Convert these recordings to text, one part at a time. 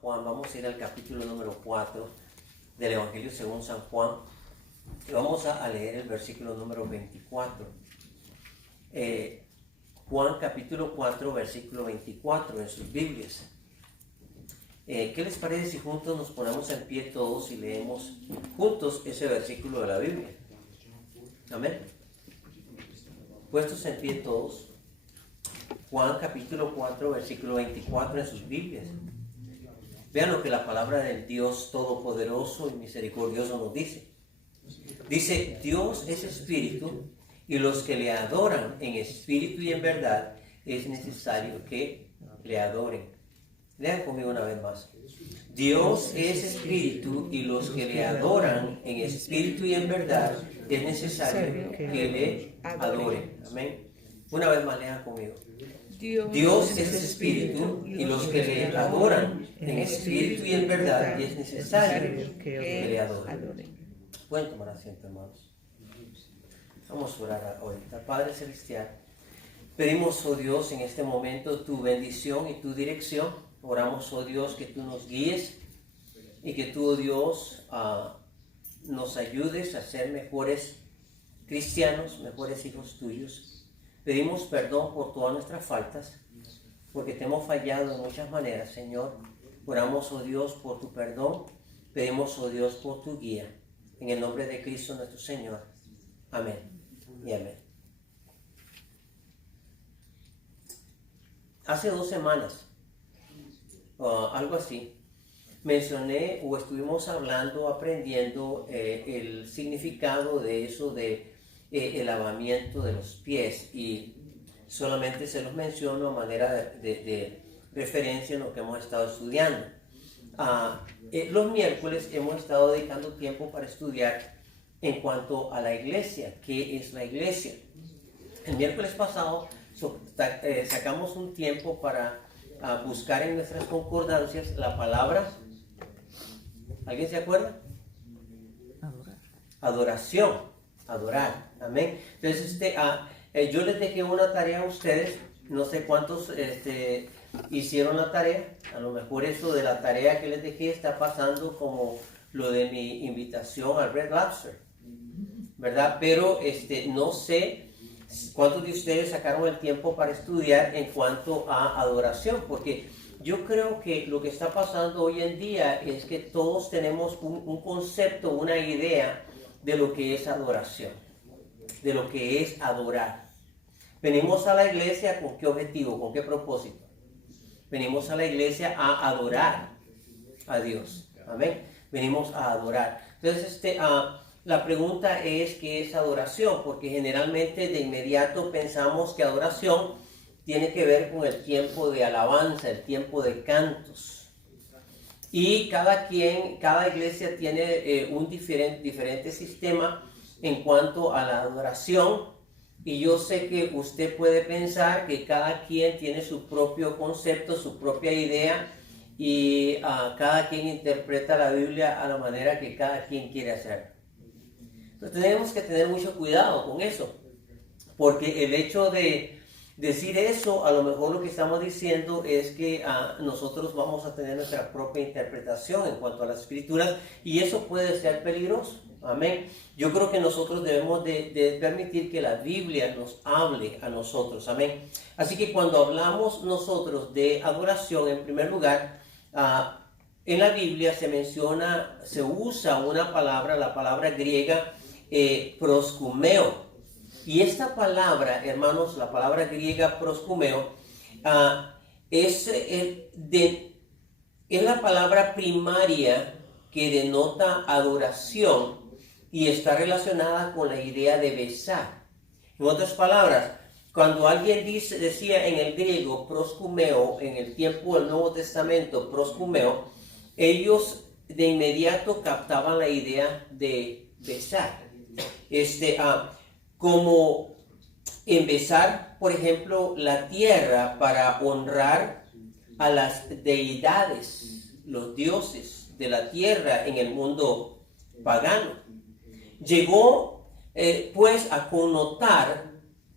Juan. Vamos a ir al capítulo número 4 del Evangelio según San Juan. Y vamos a leer el versículo número 24. Juan capítulo 4, versículo 24 en sus Biblias. ¿Qué les parece si juntos nos ponemos en pie todos y leemos juntos ese versículo de la Biblia? Amén. Puestos en pie todos. Juan capítulo 4, versículo 24 en sus Biblias. Vean lo que la palabra del Dios Todopoderoso y Misericordioso nos dice. Dice, Dios es espíritu y los que le adoran en espíritu y en verdad es necesario que le adoren. Lean conmigo una vez más. Dios es espíritu y los que le adoran en espíritu y en verdad es necesario que le adoren. Amén. Una vez más, lean conmigo. Dios es espíritu y los que le adoran en espíritu y en verdad es necesario que le adoren. Pueden tomar asiento, hermanos. Vamos a orar ahorita. Padre Celestial, pedimos, oh Dios, en este momento tu bendición y tu dirección. Oramos, oh Dios, que tú nos guíes y que tú, oh Dios, nos ayudes a ser mejores cristianos, mejores hijos tuyos. Pedimos perdón por todas nuestras faltas, porque te hemos fallado en muchas maneras, Señor. Oramos, oh Dios, por tu perdón. Pedimos, oh Dios, por tu guía. En el nombre de Cristo nuestro Señor. Amén y amén. Hace 2 semanas, algo así, mencioné o estuvimos hablando, aprendiendo el significado de eso de el lavamiento de los pies, y solamente se los menciono a manera de referencia en lo que hemos estado estudiando. Los miércoles hemos estado dedicando tiempo para estudiar en cuanto a la iglesia. ¿Qué es la iglesia? El miércoles pasado sacamos un tiempo para buscar en nuestras concordancias la palabra. ¿Alguien se acuerda? Adoración. Adorar. Amén. Entonces, yo les dejé una tarea a ustedes. No sé cuántos hicieron la tarea. A lo mejor eso de la tarea que les dejé está pasando como lo de mi invitación al Red Lobster, ¿verdad? Pero no sé cuántos de ustedes sacaron el tiempo para estudiar en cuanto a adoración, porque yo creo que lo que está pasando hoy en día es que todos tenemos un concepto, una idea de lo que es adoración, de lo que es adorar. Venimos a la iglesia ¿con qué objetivo? ¿Con qué propósito? Venimos a la iglesia a adorar a Dios. Amén. Venimos a adorar. Entonces, la pregunta es, ¿qué es adoración? Porque generalmente de inmediato pensamos que adoración tiene que ver con el tiempo de alabanza, el tiempo de cantos. Y cada iglesia tiene un diferente sistema en cuanto a la adoración. Y yo sé que usted puede pensar que cada quien tiene su propio concepto, su propia idea, y cada quien interpreta la Biblia a la manera que cada quien quiere hacer. Entonces tenemos que tener mucho cuidado con eso, porque el hecho de decir eso, a lo mejor lo que estamos diciendo es que nosotros vamos a tener nuestra propia interpretación en cuanto a las escrituras, y eso puede ser peligroso. Amén. Yo creo que nosotros debemos de permitir que la Biblia nos hable a nosotros. Amén. Así que cuando hablamos nosotros de adoración, en primer lugar, en la Biblia se usa una palabra, la palabra griega proskumeo. Y esta palabra, hermanos, la palabra griega proskumeo, es la palabra primaria que denota adoración y está relacionada con la idea de besar. En otras palabras, cuando alguien decía en el griego proskumeo, en el tiempo del Nuevo Testamento proskumeo, ellos de inmediato captaban la idea de besar. Como en besar, por ejemplo, la tierra para honrar a las deidades, los dioses de la tierra en el mundo pagano. Llegó pues a connotar,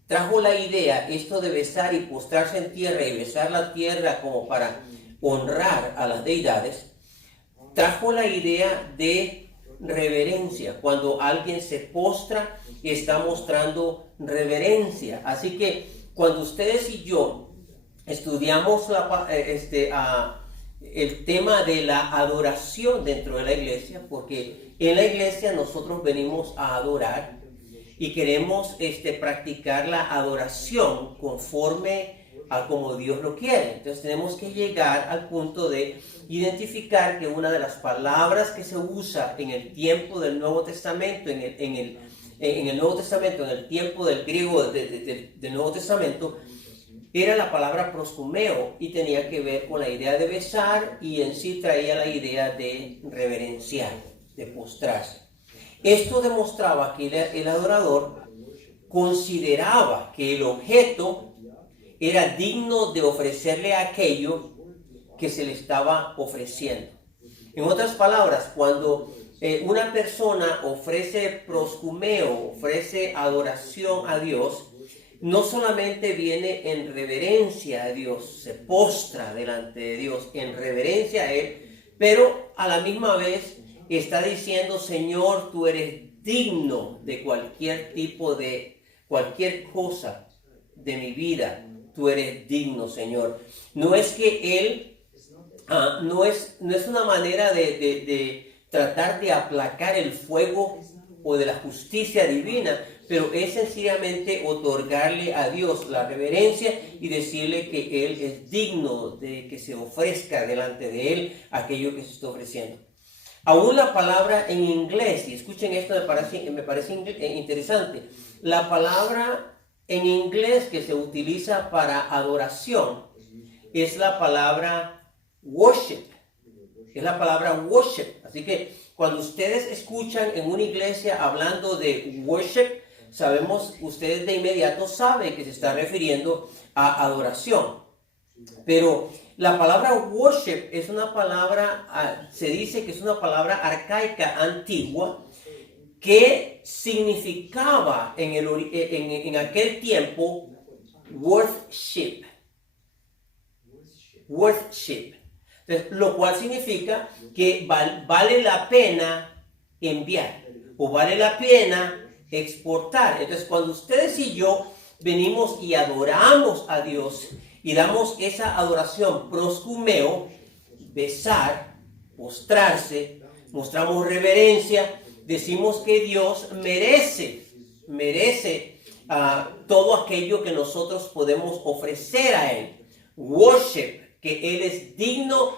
trajo la idea, esto de besar y postrarse en tierra y besar la tierra como para honrar a las deidades, trajo la idea de reverencia. Cuando alguien se postra, está mostrando reverencia. Así que cuando ustedes y yo estudiamos el tema de la adoración dentro de la iglesia, porque en la iglesia nosotros venimos a adorar y queremos practicar la adoración conforme a como Dios lo quiere. Entonces tenemos que llegar al punto de identificar que una de las palabras que se usa en el tiempo del Nuevo Testamento, en el Nuevo Testamento, en el tiempo del griego del Nuevo Testamento, era la palabra proscumeo y tenía que ver con la idea de besar y en sí traía la idea de reverenciar, de postrarse. Esto demostraba que el adorador consideraba que el objeto era digno de ofrecerle aquello que se le estaba ofreciendo. En otras palabras, cuando una persona ofrece proscumeo, ofrece adoración a Dios, no solamente viene en reverencia a Dios, se postra delante de Dios en reverencia a Él, pero a la misma vez está diciendo: Señor, tú eres digno de cualquier tipo de, cualquier cosa de mi vida. Tú eres digno, Señor. No es que Él, no es una manera de tratar de aplacar el fuego o de la justicia divina, pero es sencillamente otorgarle a Dios la reverencia y decirle que Él es digno de que se ofrezca delante de Él aquello que se está ofreciendo. Aún la palabra en inglés, y escuchen esto, me parece interesante, la palabra en inglés que se utiliza para adoración es la palabra worship. Es la palabra worship. Así que cuando ustedes escuchan en una iglesia hablando de worship, ustedes de inmediato saben que se está refiriendo a adoración. Pero la palabra worship es una palabra, se dice que es una palabra arcaica, antigua, que significaba en aquel tiempo worship. Worship. Entonces, lo cual significa que vale la pena enviar o vale la pena exportar. Entonces, cuando ustedes y yo venimos y adoramos a Dios y damos esa adoración proscumeo, besar, postrarse, mostramos reverencia, decimos que Dios merece todo aquello que nosotros podemos ofrecer a Él. Worship, que Él es digno,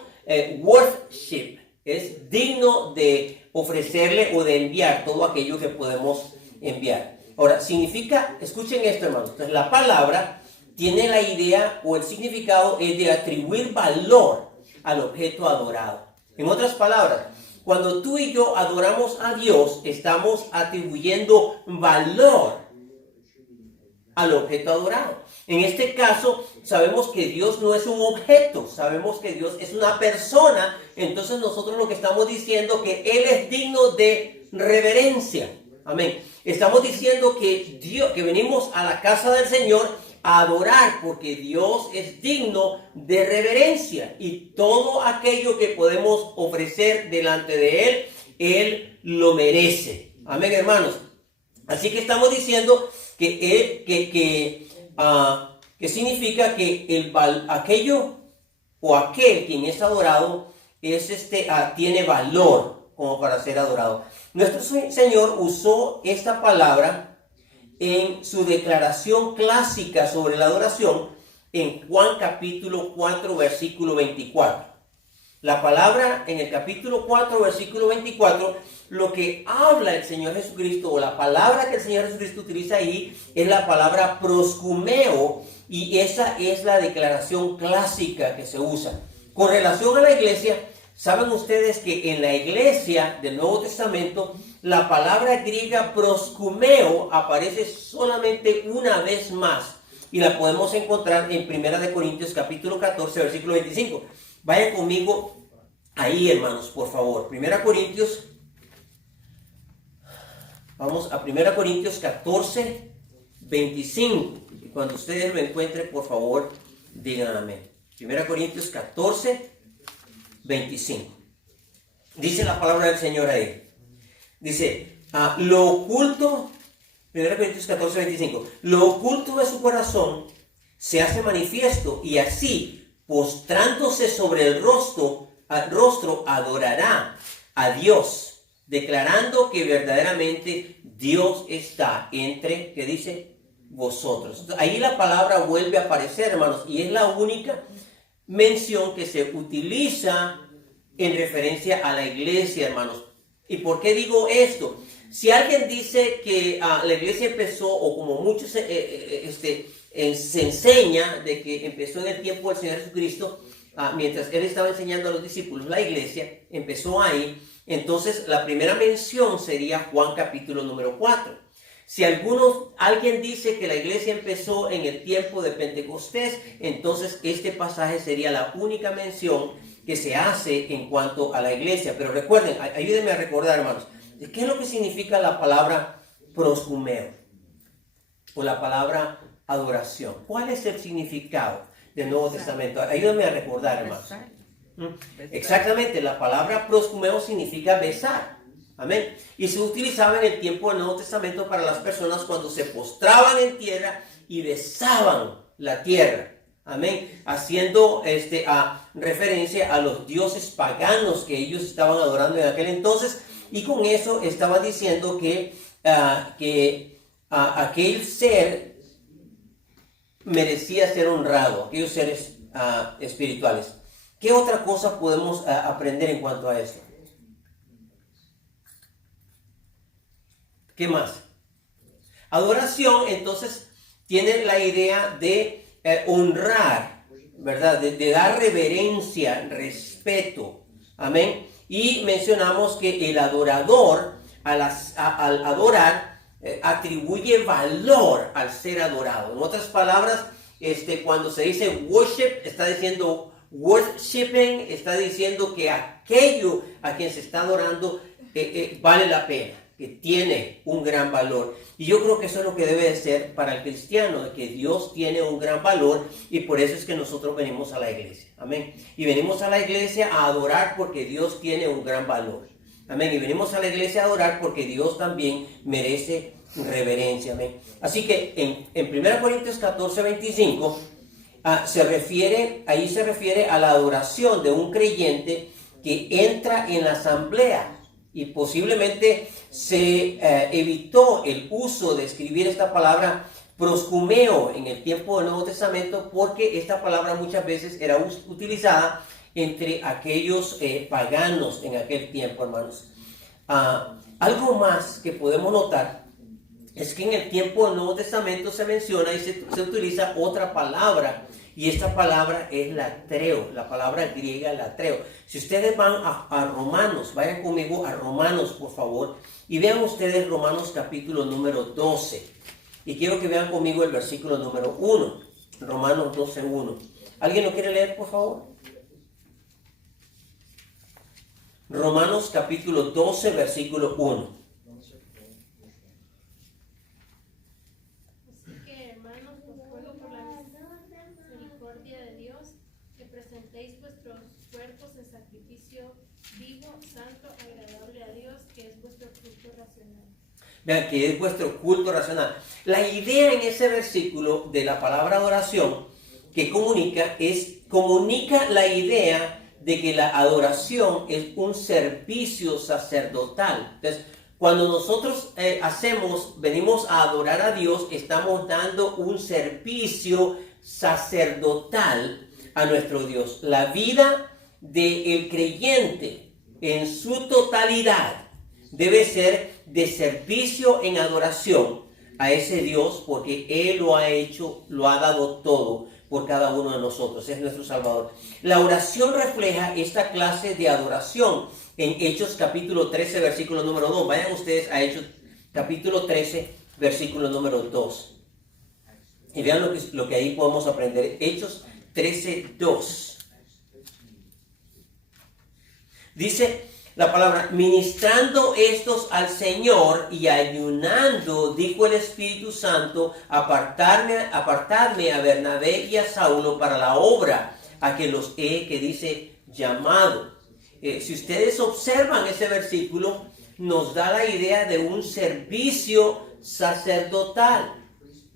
worship, es digno de ofrecerle o de enviar todo aquello que podemos enviar. Ahora, significa, escuchen esto, hermanos, entonces la palabra tiene la idea o el significado es de atribuir valor al objeto adorado. En otras palabras, cuando tú y yo adoramos a Dios, estamos atribuyendo valor al objeto adorado. En este caso, sabemos que Dios no es un objeto, sabemos que Dios es una persona, entonces nosotros lo que estamos diciendo que Él es digno de reverencia. Amén. Estamos diciendo que venimos a la casa del Señor a adorar porque Dios es digno de reverencia y todo aquello que podemos ofrecer delante de Él, Él lo merece. Amén, hermanos. Así que estamos diciendo que significa que aquello o aquel quien es adorado tiene valor como para ser adorado. Nuestro Señor usó esta palabra en su declaración clásica sobre la adoración en Juan capítulo 4 versículo 24. La palabra en el capítulo 4 versículo 24, lo que habla el Señor Jesucristo o la palabra que el Señor Jesucristo utiliza ahí es la palabra proscumeo y esa es la declaración clásica que se usa. Con relación a la iglesia, saben ustedes que en la iglesia del Nuevo Testamento la palabra griega proscumeo aparece solamente una vez más y la podemos encontrar en 1 Corintios capítulo 14 versículo 25. Vayan conmigo ahí, hermanos, por favor. 1 Corintios, vamos a 1 Corintios 14 25. Y cuando ustedes lo encuentren, por favor, digan amén. 1 Corintios 14 25. Dice la palabra del Señor ahí. Dice, lo oculto, 1 Corintios 14, 25. Lo oculto de su corazón se hace manifiesto y así, postrándose sobre el rostro adorará a Dios, declarando que verdaderamente Dios está entre, ¿qué dice? Vosotros. Entonces, ahí la palabra vuelve a aparecer, hermanos, y es la única mención que se utiliza en referencia a la iglesia, hermanos. ¿Y por qué digo esto? Si alguien dice que la iglesia empezó, o como muchos se enseña de que empezó en el tiempo del Señor Jesucristo, mientras Él estaba enseñando a los discípulos, la iglesia empezó ahí, entonces la primera mención sería Juan capítulo número 4. Si alguien dice que la iglesia empezó en el tiempo de Pentecostés, entonces este pasaje sería la única mención que se hace en cuanto a la iglesia. Pero recuerden, ayúdenme a recordar, hermanos, ¿qué es lo que significa la palabra proscumeo? O la palabra adoración. ¿Cuál es el significado del Nuevo Testamento? Ayúdenme a recordar, hermanos. Exactamente, la palabra proscumeo significa besar. Amén. Y se utilizaba en el tiempo del Nuevo Testamento para las personas cuando se postraban en tierra y besaban la tierra. Amén. Haciendo referencia a los dioses paganos que ellos estaban adorando en aquel entonces. Y con eso estaba diciendo que aquel ser merecía ser honrado, aquellos seres espirituales. ¿Qué otra cosa podemos aprender en cuanto a eso? ¿Qué más? Adoración, entonces, tiene la idea de honrar, ¿verdad? De dar reverencia, respeto. Amén. Y mencionamos que el adorador, al adorar, atribuye valor al ser adorado. En otras palabras, cuando se dice worship, está diciendo worshiping, está diciendo que aquello a quien se está adorando vale la pena, que tiene un gran valor. Y yo creo que eso es lo que debe de ser para el cristiano, que Dios tiene un gran valor, y por eso es que nosotros venimos a la iglesia. Amén. Y venimos a la iglesia a adorar porque Dios tiene un gran valor. Amén. Y venimos a la iglesia a adorar porque Dios también merece reverencia. Amén. Así que en 1 Corintios 14, 25, se refiere a la adoración de un creyente que entra en la asamblea. Y posiblemente se evitó el uso de escribir esta palabra proscumeo en el tiempo del Nuevo Testamento, porque esta palabra muchas veces era utilizada entre aquellos paganos en aquel tiempo, hermanos. Algo más que podemos notar es que en el tiempo del Nuevo Testamento se menciona y se utiliza otra palabra, y esta palabra es latreo, la palabra griega latreo. Si ustedes van a Romanos, vayan conmigo a Romanos, por favor, y vean ustedes Romanos capítulo número 12. Y quiero que vean conmigo el versículo número 1, Romanos 12, 1. ¿Alguien lo quiere leer, por favor? Romanos capítulo 12, versículo 1. Vean que es vuestro culto racional. La idea en ese versículo de la palabra adoración que comunica la idea de que la adoración es un servicio sacerdotal. Entonces, cuando nosotros venimos a adorar a Dios, estamos dando un servicio sacerdotal a nuestro Dios. La vida del creyente en su totalidad debe ser de servicio en adoración a ese Dios, porque Él lo ha hecho, lo ha dado todo por cada uno de nosotros, es nuestro Salvador. La oración refleja esta clase de adoración en Hechos capítulo 13, versículo número 2. Vayan ustedes a Hechos capítulo 13, versículo número 2. Y vean lo que ahí podemos aprender. Hechos 13, 2. Dice la palabra: ministrando estos al Señor y ayunando, dijo el Espíritu Santo, apartadme a Bernabé y a Saulo para la obra a que los he, que dice, llamado. si ustedes observan ese versículo, nos da la idea de un servicio sacerdotal.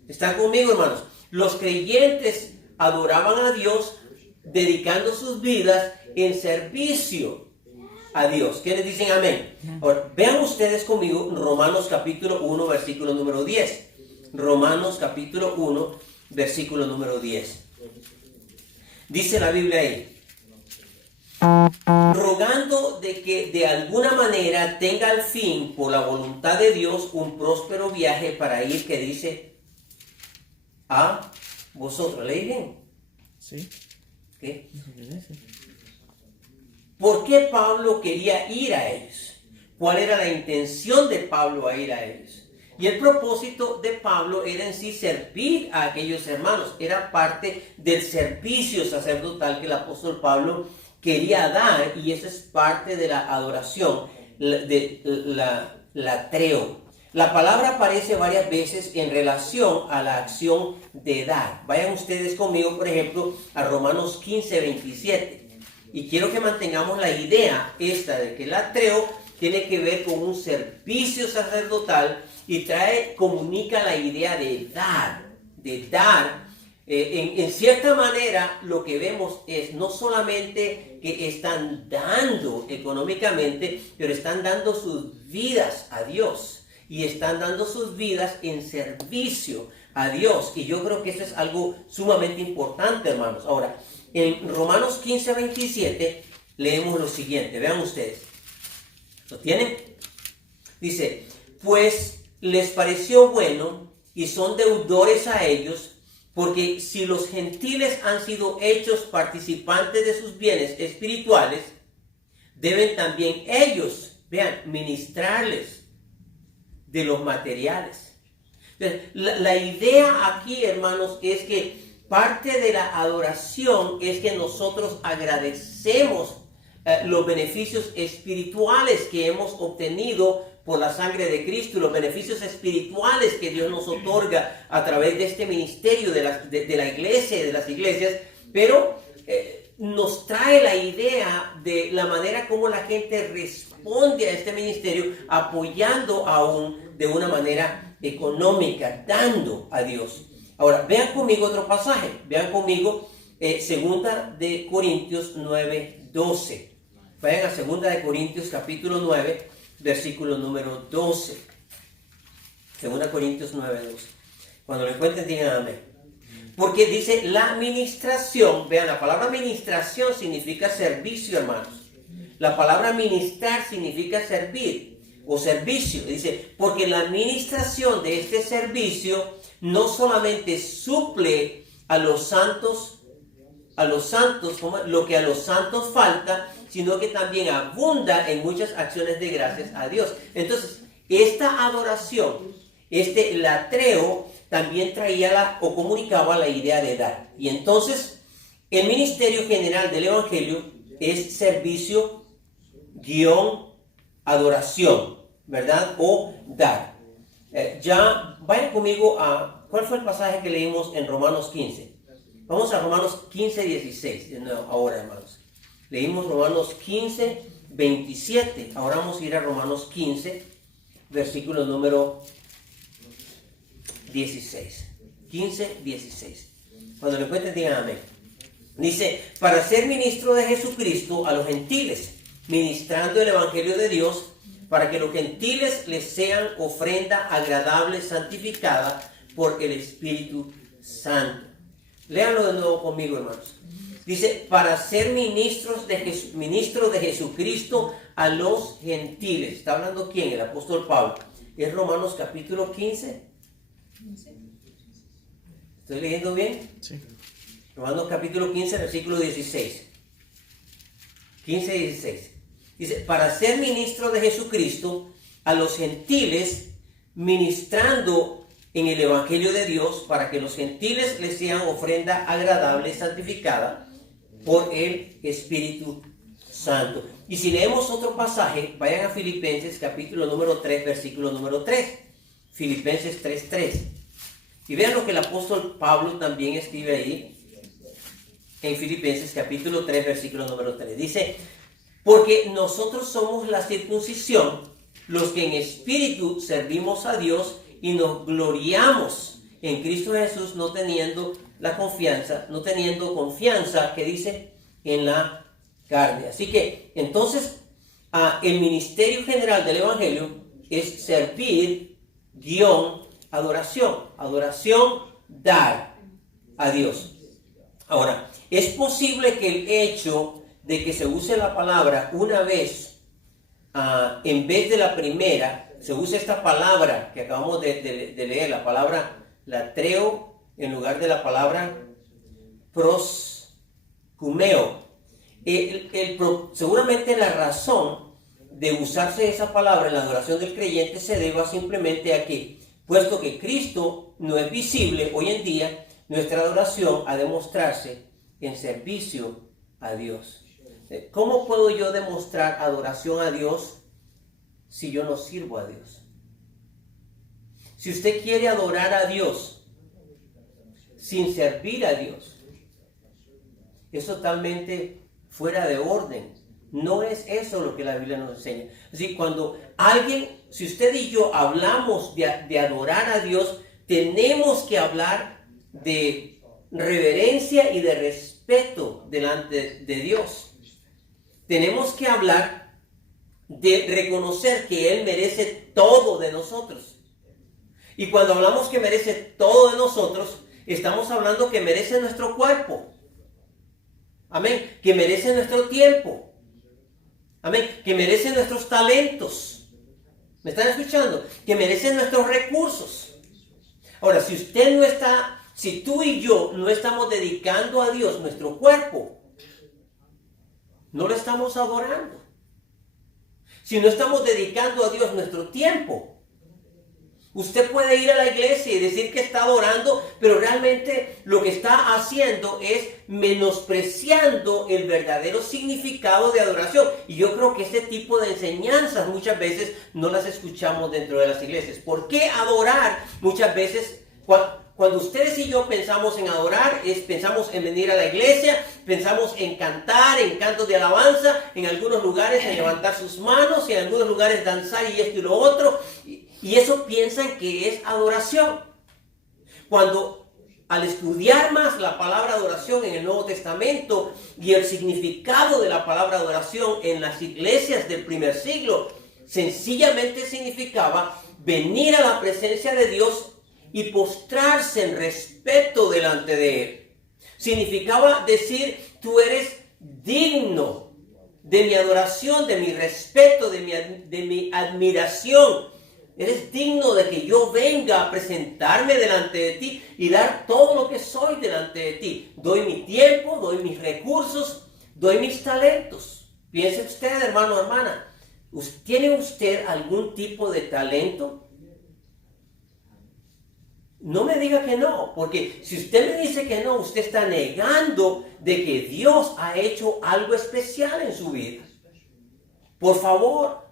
¿Están conmigo, hermanos? Los creyentes adoraban a Dios dedicando sus vidas en servicio a Dios. ¿Qué les dicen? Amén. Ahora, vean ustedes conmigo Romanos capítulo 1, versículo número 10. Romanos capítulo 1, versículo número 10. Dice la Biblia ahí: rogando de que de alguna manera tenga al fin, por la voluntad de Dios, un próspero viaje para ir, que dice, a vosotros. ¿Leí bien? Sí. ¿Qué? ¿Por qué Pablo quería ir a ellos? ¿Cuál era la intención de Pablo a ir a ellos? Y el propósito de Pablo era en sí servir a aquellos hermanos. Era parte del servicio sacerdotal que el apóstol Pablo quería dar, y esa es parte de la adoración, de la latreo. La palabra aparece varias veces en relación a la acción de dar. Vayan ustedes conmigo, por ejemplo, a Romanos 15, 27. Y quiero que mantengamos la idea esta de que el latreo tiene que ver con un servicio sacerdotal y comunica la idea de dar, en cierta manera. Lo que vemos es no solamente que están dando económicamente, pero están dando sus vidas a Dios y están dando sus vidas en servicio a Dios. Y yo creo que eso es algo sumamente importante, hermanos. Ahora, en Romanos 15, 27 leemos lo siguiente. Vean ustedes. ¿Lo tienen? Dice: pues les pareció bueno y son deudores a ellos, porque si los gentiles han sido hechos participantes de sus bienes espirituales, deben también ellos, vean, ministrarles de los materiales. Entonces, la idea aquí, hermanos, es que parte de la adoración es que nosotros agradecemos los beneficios espirituales que hemos obtenido por la sangre de Cristo, los beneficios espirituales que Dios nos otorga a través de este ministerio de la iglesia y de las iglesias, pero nos trae la idea de la manera como la gente responde a este ministerio, apoyando aún de una manera económica, dando a Dios. Ahora, vean conmigo otro pasaje. Vean conmigo segunda de Corintios 9, 12. Vayan a segunda de Corintios capítulo 9, versículo número 12. Segunda Corintios 9, 12. Cuando lo encuentren, digan amén. Porque dice la administración. Vean, la palabra administración significa servicio, hermanos. La palabra ministrar significa servir o servicio. Dice, porque la administración de este servicio no solamente suple a los santos, como lo que a los santos falta, sino que también abunda en muchas acciones de gracias a Dios. Entonces, esta adoración, este latreo, también traía o comunicaba la idea de dar. Y entonces, el ministerio general del Evangelio es servicio, adoración, ¿verdad? O dar. Ya vayan conmigo a, ¿cuál fue el pasaje que leímos en Romanos 15? Vamos a Romanos 15, 16, de nuevo, ahora, hermanos. Leímos Romanos 15, 27. Ahora vamos a ir a Romanos 15, versículo número 16. 15, 16. Cuando lo encuentren, digan amén. Dice, para ser ministro de Jesucristo a los gentiles, ministrando el Evangelio de Dios, para que los gentiles les sean ofrenda agradable, santificada por el Espíritu Santo. Léanlo de nuevo conmigo, hermanos. Dice, para ser ministro de Jesucristo a los gentiles. ¿Está hablando quién? El apóstol Pablo. ¿Es Romanos capítulo 15? ¿Estoy leyendo bien? Sí. Romanos capítulo 15, versículo 16. 15, 16. Dice, para ser ministro de Jesucristo a los gentiles, ministrando en el Evangelio de Dios, para que los gentiles les sean ofrenda agradable, santificada por el Espíritu Santo. Y si leemos otro pasaje, vayan a Filipenses capítulo número 3, versículo número 3. Filipenses 3, 3. Y vean lo que el apóstol Pablo también escribe ahí en Filipenses capítulo 3, versículo número 3. Dice, Porque nosotros somos la circuncisión, los que en espíritu servimos a Dios y nos gloriamos en Cristo Jesús, no teniendo confianza, que dice, en la carne. Así que, entonces, el ministerio general del Evangelio es servir, adoración. Adoración, dar a Dios. Ahora, es posible que el hecho de que se use la palabra una vez, en vez de la primera, se use esta palabra que acabamos de leer, la palabra latreo, en lugar de la palabra proscumeo. Seguramente la razón de usarse esa palabra en la adoración del creyente se deba simplemente a que, puesto que Cristo no es visible hoy en día, nuestra adoración ha de mostrarse en servicio a Dios. ¿Cómo puedo yo demostrar adoración a Dios si yo no sirvo a Dios? Si usted quiere adorar a Dios sin servir a Dios, es totalmente fuera de orden. No es eso lo que la Biblia nos enseña. Así, si usted y yo hablamos de adorar a Dios, tenemos que hablar de reverencia y de respeto delante de Dios. Tenemos que hablar de reconocer que Él merece todo de nosotros. Y cuando hablamos que merece todo de nosotros, estamos hablando que merece nuestro cuerpo. Amén. Que merece nuestro tiempo. Amén. Que merece nuestros talentos. ¿Me están escuchando? Que merece nuestros recursos. Ahora, si tú y yo no estamos dedicando a Dios nuestro cuerpo, no lo estamos adorando. Si no estamos dedicando a Dios nuestro tiempo, usted puede ir a la iglesia y decir que está adorando, pero realmente lo que está haciendo es menospreciando el verdadero significado de adoración. Y yo creo que este tipo de enseñanzas muchas veces no las escuchamos dentro de las iglesias. ¿Por qué adorar? Muchas veces, cuando ustedes y yo pensamos en adorar, pensamos en venir a la iglesia, pensamos en cantar, en cantos de alabanza, en algunos lugares en levantar sus manos, y en algunos lugares danzar y esto y lo otro. Y eso piensan que es adoración. Cuando al estudiar más la palabra adoración en el Nuevo Testamento y el significado de la palabra adoración en las iglesias del primer siglo, sencillamente significaba venir a la presencia de Dios y postrarse en respeto delante de Él. Significaba decir, tú eres digno de mi adoración, de mi respeto, de mi admiración. Eres digno de que yo venga a presentarme delante de ti y dar todo lo que soy delante de ti. Doy mi tiempo, doy mis recursos, doy mis talentos. Piense usted, hermano o hermana, ¿tiene usted algún tipo de talento? No me diga que no, porque si usted me dice que no, usted está negando de que Dios ha hecho algo especial en su vida. Por favor.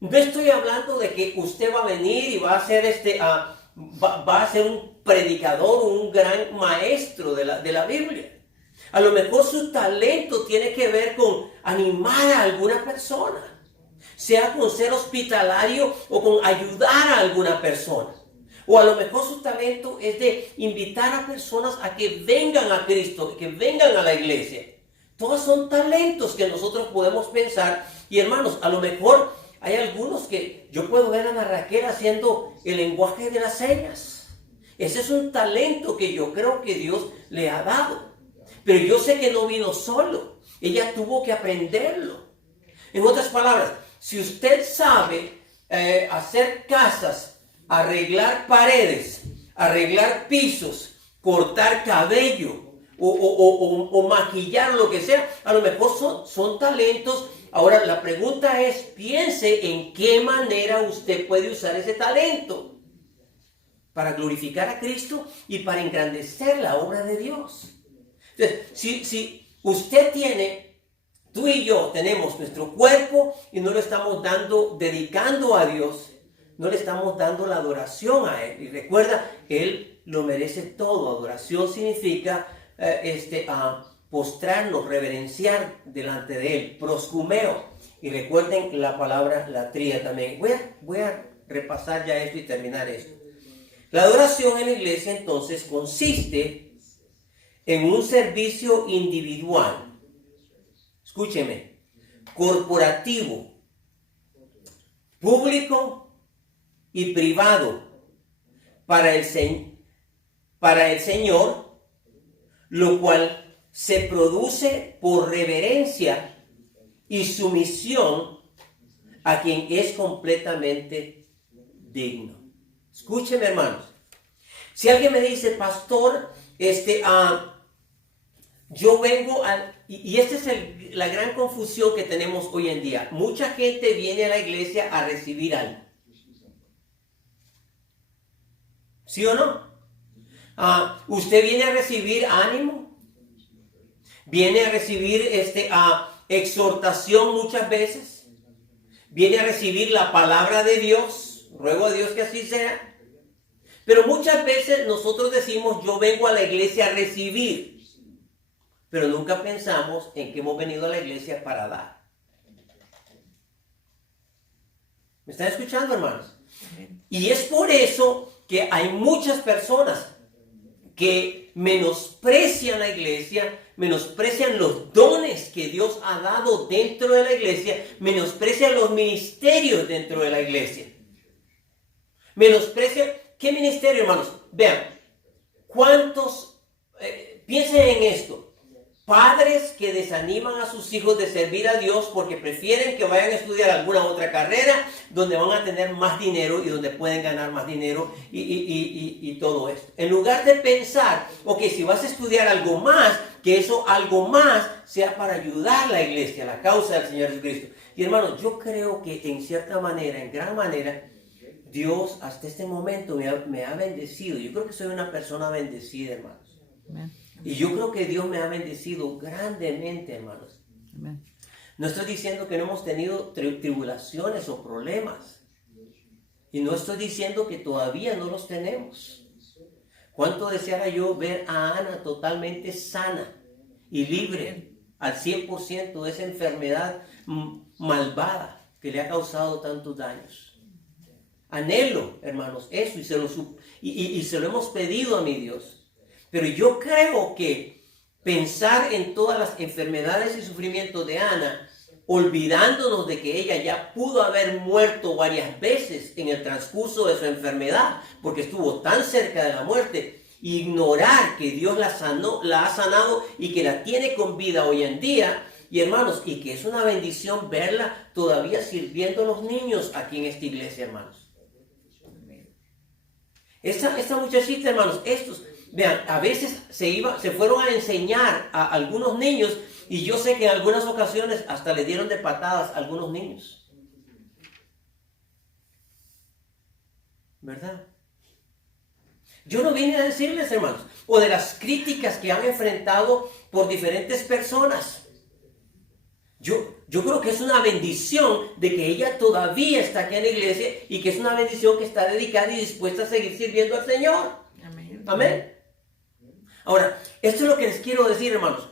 No estoy hablando de que usted va a venir y va a ser va a ser un predicador, un gran maestro de la Biblia. A lo mejor su talento tiene que ver con animar a alguna persona, sea con ser hospitalario o con ayudar a alguna persona. O a lo mejor su talento es de invitar a personas a que vengan a Cristo, que vengan a la iglesia. Todos son talentos que nosotros podemos pensar. Y hermanos, a lo mejor hay algunos que yo puedo ver a Ana Raquel haciendo el lenguaje de las señas. Ese es un talento que yo creo que Dios le ha dado. Pero yo sé que no vino solo. Ella tuvo que aprenderlo. En otras palabras, si usted sabe hacer casas, arreglar paredes, arreglar pisos, cortar cabello o maquillar, lo que sea, a lo mejor son talentos. Ahora la pregunta es, piense en qué manera usted puede usar ese talento para glorificar a Cristo y para engrandecer la obra de Dios. Entonces, si usted tú y yo tenemos nuestro cuerpo y no lo estamos dedicando a Dios, no le estamos dando la adoración a Él. Y recuerda, Él lo merece todo. Adoración significa postrarnos, reverenciar delante de Él, proscumeo. Y recuerden la palabra latría también. Voy a repasar ya esto y terminar esto. La adoración en la iglesia entonces consiste en un servicio individual, escúcheme, corporativo, público y privado para el Señor, lo cual se produce por reverencia y sumisión a quien es completamente digno. Escúcheme, hermanos. Si alguien me dice, pastor, yo vengo y esta es la gran confusión que tenemos hoy en día. Mucha gente viene a la iglesia a recibir algo. ¿Sí o no? Usted viene a recibir ánimo. Viene a recibir exhortación muchas veces. Viene a recibir la palabra de Dios. Ruego a Dios que así sea. Pero muchas veces nosotros decimos, yo vengo a la iglesia a recibir. Pero nunca pensamos en que hemos venido a la iglesia para dar. ¿Me están escuchando, hermanos? Y es por eso que hay muchas personas que menosprecian la iglesia, menosprecian los dones que Dios ha dado dentro de la iglesia, menosprecian los ministerios dentro de la iglesia. Menosprecian, ¿qué ministerio, hermanos? Vean, ¿cuántos, piensen en esto, padres que desaniman a sus hijos de servir a Dios porque prefieren que vayan a estudiar alguna otra carrera donde van a tener más dinero y donde pueden ganar más dinero y todo esto? En lugar de pensar, ok, si vas a estudiar algo más, que eso algo más sea para ayudar a la iglesia, a la causa del Señor Jesucristo. Y hermanos, yo creo que en cierta manera, en gran manera, Dios hasta este momento me ha bendecido. Yo creo que soy una persona bendecida, hermanos. Amén. Y yo creo que Dios me ha bendecido grandemente, hermanos. Amén. No estoy diciendo que no hemos tenido tribulaciones o problemas. Y no estoy diciendo que todavía no los tenemos. ¿Cuánto deseara yo ver a Ana totalmente sana y libre al 100% de esa enfermedad malvada que le ha causado tantos daños? Anhelo, hermanos, eso y se lo hemos pedido a mi Dios. Pero yo creo que pensar en todas las enfermedades y sufrimientos de Ana, olvidándonos de que ella ya pudo haber muerto varias veces en el transcurso de su enfermedad, porque estuvo tan cerca de la muerte, ignorar que Dios la ha sanado y que la tiene con vida hoy en día. Y hermanos, y que es una bendición verla todavía sirviendo a los niños aquí en esta iglesia, hermanos. Esta muchachita, hermanos, vean, a veces se fueron a enseñar a algunos niños y yo sé que en algunas ocasiones hasta le dieron de patadas a algunos niños. ¿Verdad? Yo no vine a decirles, hermanos, o de las críticas que han enfrentado por diferentes personas. Yo creo que es una bendición de que ella todavía está aquí en la iglesia y que es una bendición que está dedicada y dispuesta a seguir sirviendo al Señor. Amén. Amén. Ahora, esto es lo que les quiero decir, hermanos.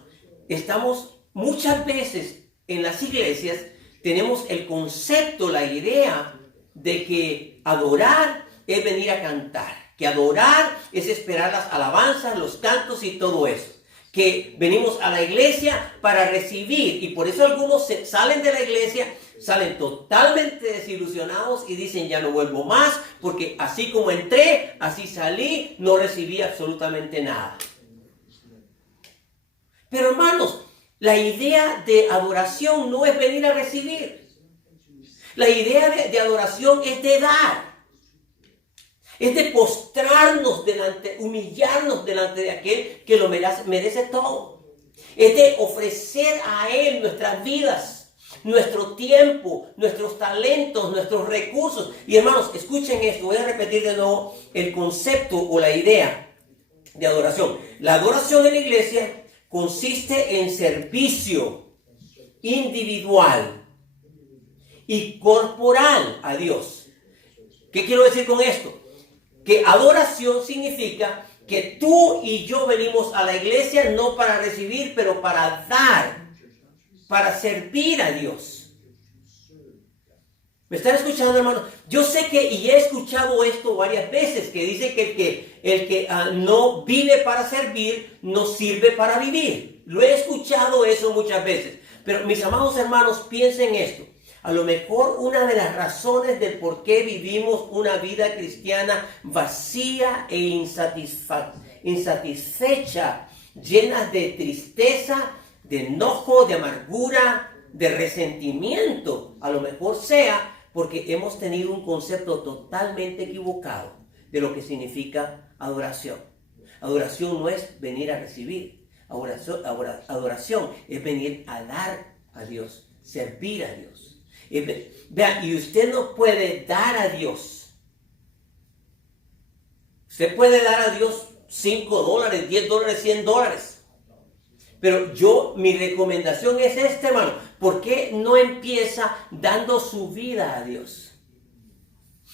Estamos muchas veces en las iglesias, tenemos el concepto, la idea de que adorar es venir a cantar, que adorar es esperar las alabanzas, los cantos y todo eso. Que venimos a la iglesia para recibir, y por eso algunos salen de la iglesia, salen totalmente desilusionados y dicen, ya no vuelvo más, porque así como entré, así salí, no recibí absolutamente nada. Pero hermanos, la idea de adoración no es venir a recibir. La idea de adoración es de dar. Es de postrarnos humillarnos delante de aquel que lo merece todo. Es de ofrecer a Él nuestras vidas, nuestro tiempo, nuestros talentos, nuestros recursos. Y hermanos, escuchen esto, voy a repetir de nuevo el concepto o la idea de adoración. La adoración en la iglesia consiste en servicio individual y corporal a Dios. ¿Qué quiero decir con esto? Que adoración significa que tú y yo venimos a la iglesia no para recibir, pero para dar, para servir a Dios. ¿Me están escuchando, hermano? Yo sé que, y he escuchado esto varias veces, que dice que el que no vive para servir, no sirve para vivir. Lo he escuchado eso muchas veces. Pero mis amados hermanos, piensen esto. A lo mejor una de las razones del por qué vivimos una vida cristiana vacía e insatisfecha, llena de tristeza, de enojo, de amargura, de resentimiento, a lo mejor sea porque hemos tenido un concepto totalmente equivocado de lo que significa adoración. Adoración no es venir a recibir. Adoración es venir a dar a Dios, servir a Dios. Vean, y usted no puede dar a Dios. Usted puede dar a Dios $5, $10, $100. Pero mi recomendación es esta, hermano. ¿Por qué no empieza dando su vida a Dios?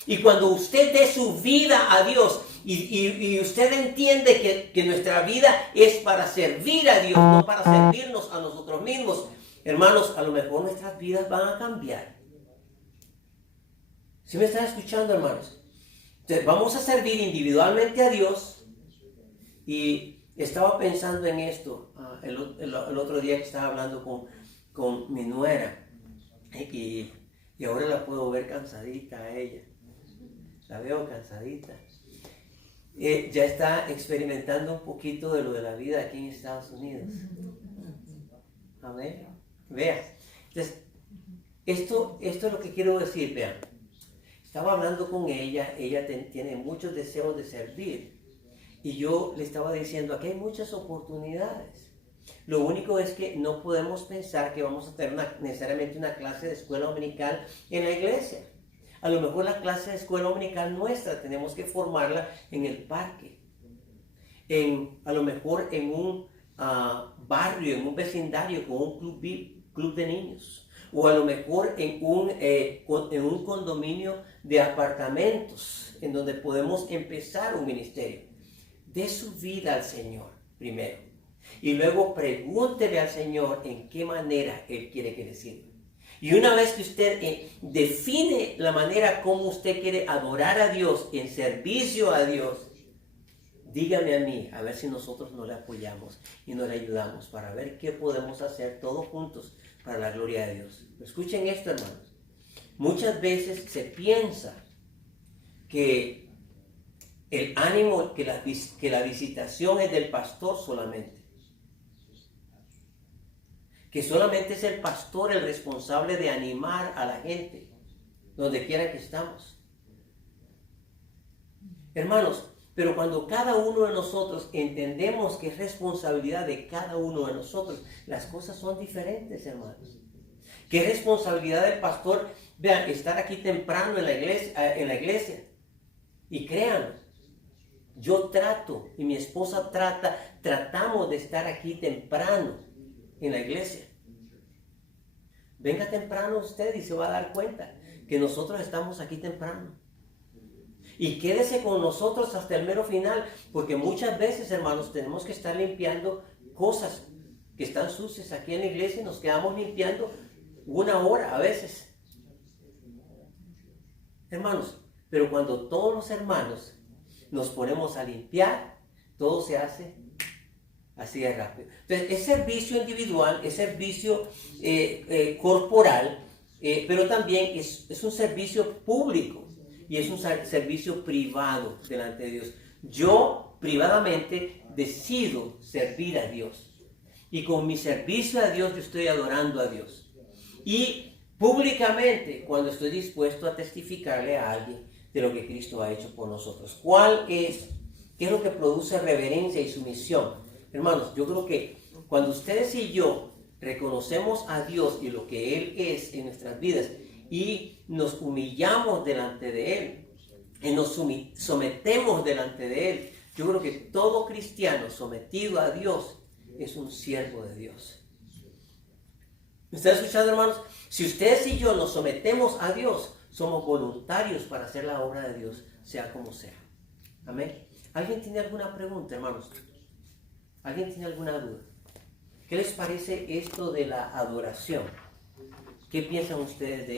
Y cuando usted dé su vida a Dios y usted entiende que nuestra vida es para servir a Dios, no para servirnos a nosotros mismos, hermanos, a lo mejor nuestras vidas van a cambiar. ¿Sí me están escuchando, hermanos? Entonces, vamos a servir individualmente a Dios. Y estaba pensando en esto el otro día que estaba hablando con mi nuera. Y ahora la puedo ver cansadita a ella. La veo cansadita. Ya está experimentando un poquito de lo de la vida aquí en Estados Unidos. Amén. Vea. Entonces, esto es lo que quiero decir, vean. Estaba hablando con ella tiene muchos deseos de servir. Y yo le estaba diciendo, aquí hay muchas oportunidades. Lo único es que no podemos pensar que vamos a tener necesariamente una clase de escuela dominical en la iglesia. A lo mejor la clase de escuela dominical nuestra tenemos que formarla en el parque. A lo mejor en un barrio, en un vecindario con un club de niños. O a lo mejor en un condominio de apartamentos en donde podemos empezar un ministerio. Dé su vida al Señor primero. Y luego pregúntele al Señor en qué manera Él quiere que le sirva. Y una vez que usted define la manera como usted quiere adorar a Dios, en servicio a Dios, dígame a mí, a ver si nosotros no le apoyamos y no le ayudamos para ver qué podemos hacer todos juntos para la gloria de Dios. Escuchen esto, hermanos. Muchas veces se piensa que el ánimo, que la visitación es del pastor solamente. Que solamente es el pastor el responsable de animar a la gente, donde quiera que estamos. Hermanos, pero cuando cada uno de nosotros entendemos que es responsabilidad de cada uno de nosotros, las cosas son diferentes, hermanos. Que es responsabilidad del pastor, vean, estar aquí temprano en la iglesia. Y créanlo, yo trato y mi esposa tratamos de estar aquí temprano en la iglesia. Venga temprano usted y se va a dar cuenta que nosotros estamos aquí temprano. Y quédese con nosotros hasta el mero final, porque muchas veces, hermanos, tenemos que estar limpiando cosas que están sucias aquí en la iglesia y nos quedamos limpiando 1 hora a veces. Hermanos, pero cuando todos los hermanos nos ponemos a limpiar, todo se hace así de rápido. Entonces, es servicio individual, es servicio corporal, pero también es un servicio público y es un servicio privado delante de Dios. Yo privadamente decido servir a Dios y con mi servicio a Dios yo estoy adorando a Dios. Y públicamente cuando estoy dispuesto a testificarle a alguien de lo que Cristo ha hecho por nosotros. ¿Qué es lo que produce reverencia y sumisión? Hermanos, yo creo que cuando ustedes y yo reconocemos a Dios y lo que Él es en nuestras vidas y nos humillamos delante de Él y nos sometemos delante de Él, yo creo que todo cristiano sometido a Dios es un siervo de Dios. ¿Me están escuchando, hermanos? Si ustedes y yo nos sometemos a Dios, somos voluntarios para hacer la obra de Dios, sea como sea. Amén. ¿Alguien tiene alguna pregunta, hermanos? ¿Alguien tiene alguna duda? ¿Qué les parece esto de la adoración? ¿Qué piensan ustedes de